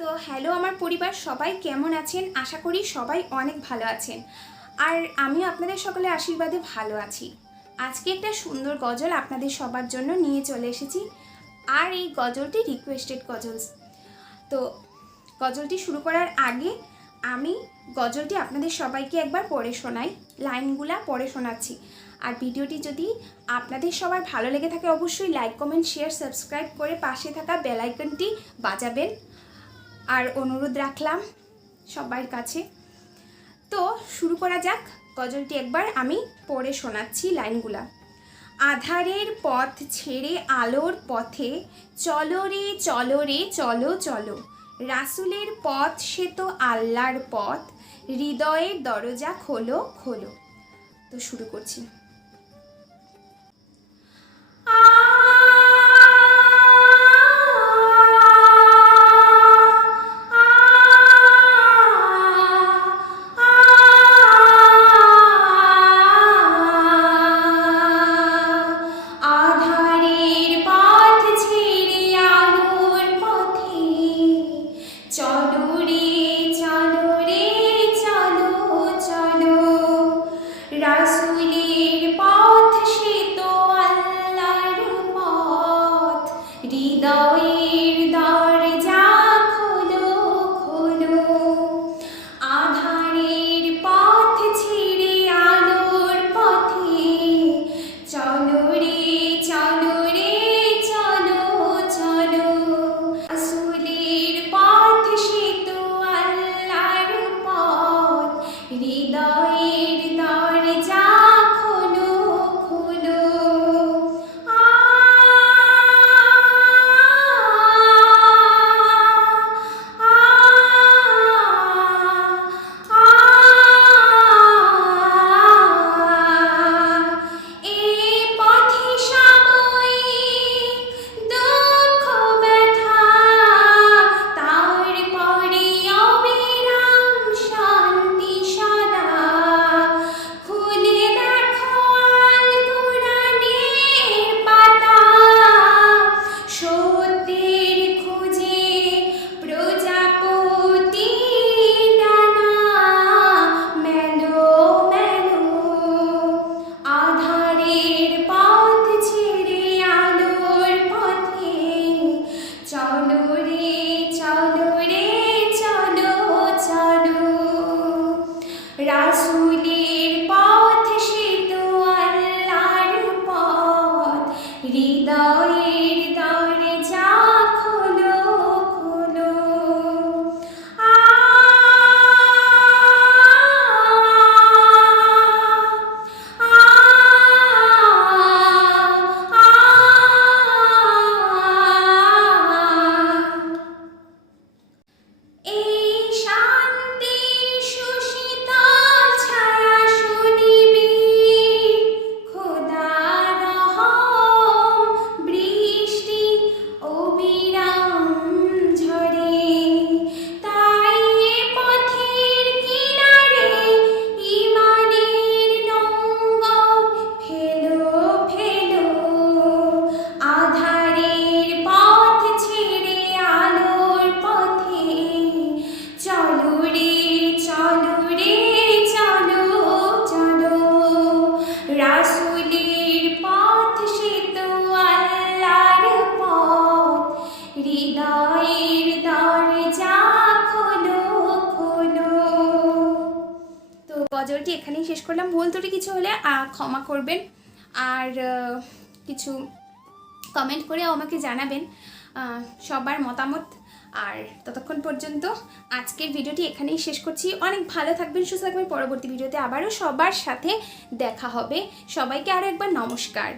তো হ্যালো আমার পরিবার, সবাই কেমন আছেন? আশা করি সবাই অনেক ভালো আছেন। আর আমিও আপনাদের সকলে আশীর্বাদে ভালো আছি। আজকে একটা সুন্দর গজল আপনাদের সবার জন্য নিয়ে চলে এসেছি। আর এই গজলটি রিকোয়েস্টেড গজলস। তো গজলটি শুরু করার আগে আমি গজলটি আপনাদের সবাইকে একবার পড়ে শোনাই। লাইনগুলা পড়ে শোনাচ্ছি। আর ভিডিওটি যদি আপনাদের সবার ভালো লেগে থাকে, অবশ্যই লাইক কমেন্ট শেয়ার সাবস্ক্রাইব করে পাশে থাকা বেল আইকনটি বাজাবেন। আর অনুরোধ রাখলাম সবার কাছে। তো শুরু করা যাক। গজলটি একবার আমি পড়ে শোনাচ্ছি লাইনগুলা। আধারের পথ ছেড়ে আলোর পথে, চলো রে চলো রে, চলো চলো। রাসুলের পথ সে তো আল্লাহর পথ, হৃদয়ের দরজা খোলো খোলো। তো শুরু করছি। আধারের হৃদয়ের গজলটি এখানেই শেষ করলাম? ভুল ত্রুটি কিছু হলে ক্ষমা করবেন। আর কিছু কমেন্ট করে আমাকে জানাবেন সবার মতামত। আর ততক্ষণ পর্যন্ত আজকের ভিডিওটি এখানেই শেষ করছি। অনেক ভালো থাকবেন, সুস্থ থাকবেন। পরবর্তী ভিডিওতে আবারও সবার সাথে দেখা হবে। সবাইকে আরও একবার নমস্কার।